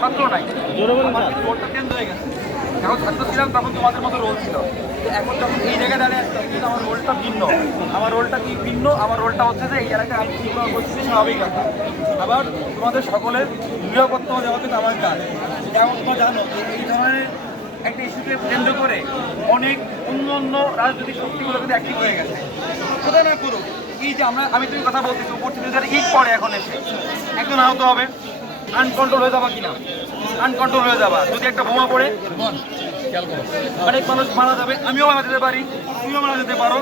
ছাত্র নাই। জোরে রোলটা চেঞ্জ হয়ে গেছে। যখন ছাত্র ছিলাম তখন তোমাদের মতো রোল ছিল। এখন যখন এই জায়গায় দাঁড়িয়ে কিন্তু আমার রোলটা ভিন্ন। আমার রোলটা কি ভিন্ন? আমার রোলটা হচ্ছে যে, এই এলাকায় আইন শৃঙ্খলা পরিস্থিতি স্বাভাবিক রাখা আবার তোমাদের সকলের নিরাপত্তা দেওয়া কিন্তু আমার কাজ। যেমন তোমরা জানো, এই ধরনের একটা ইস্যুকে কেন্দ্র করে অনেক অন্য অন্য রাজনৈতিক শক্তিগুলো কিন্তু অ্যাক্টিভ হয়ে গেছে। কোথায় না করুক, এই যে আমরা, আমি তুমি কথা বলতেছি, উপর থেকে ইট পড়ে এখন এসে। একজন আহত হবে। আনকন্ট্রোল হয়ে যাবা কিনা? আনকন্ট্রোল হয়ে যাবা। যদি একটা বোমা পড়ে, অনেক মানুষ মারা যাবে, আমিও মারা যেতে পারি, তুমিও মারা যেতে পারো।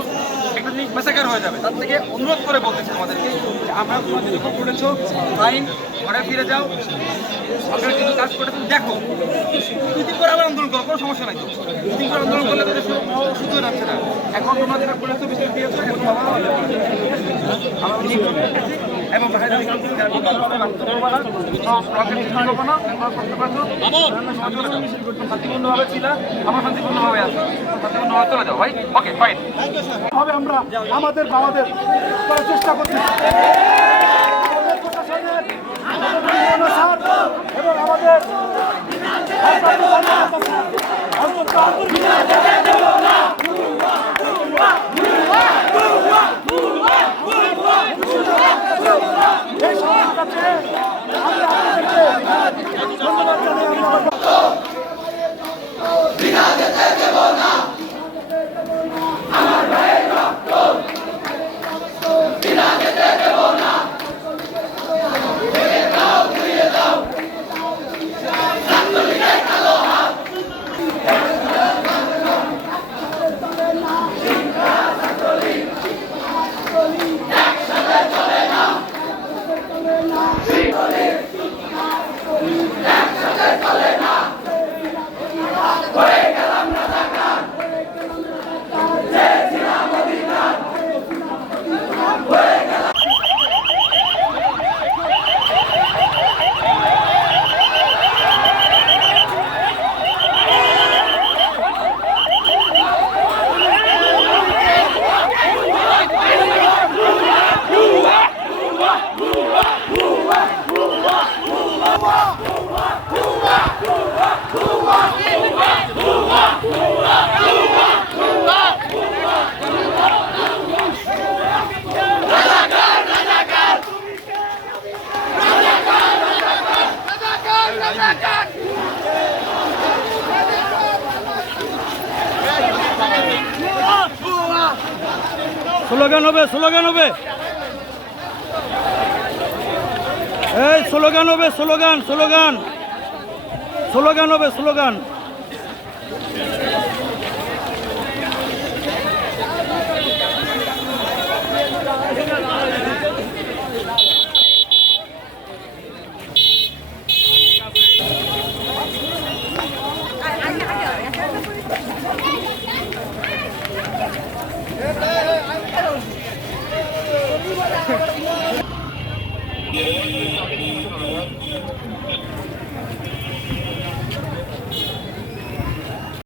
একটা জিনিস মেসাকার হয়ে যাবে। তার থেকে অনুরোধ করে বলতেছি তোমাদেরকে যে আমরা তোমাদের যখন করেছ ফাইন ঘরে ফিরে যাও। আপনারা কিন্তু কাজ করেছেন দেখো, দুদিন করে আবার আন্দোলন করো, কোনো সমস্যা নাই তো। দুদিন করে আন্দোলন করলে তাদের শুধু যাচ্ছে না। এখন তোমরা যেটা করেছ বিষয় দিয়েছ এখন করতেছি এবং। শান্তিপূর্ণভাবে ছিল, আমরা শান্তিপূর্ণভাবে আছি। শান্তিপূর্ণভাবে চলে যাও ভাই ওকে ফাইন হবে আমরা আমাদের বাবাদের চেষ্টা করছি আমাদের আছে স্লোগান হবে স্লোগান হবে। এই স্লোগান হবে স্লোগান স্লোগান। স্লোগান হবে স্লোগান। Thank you.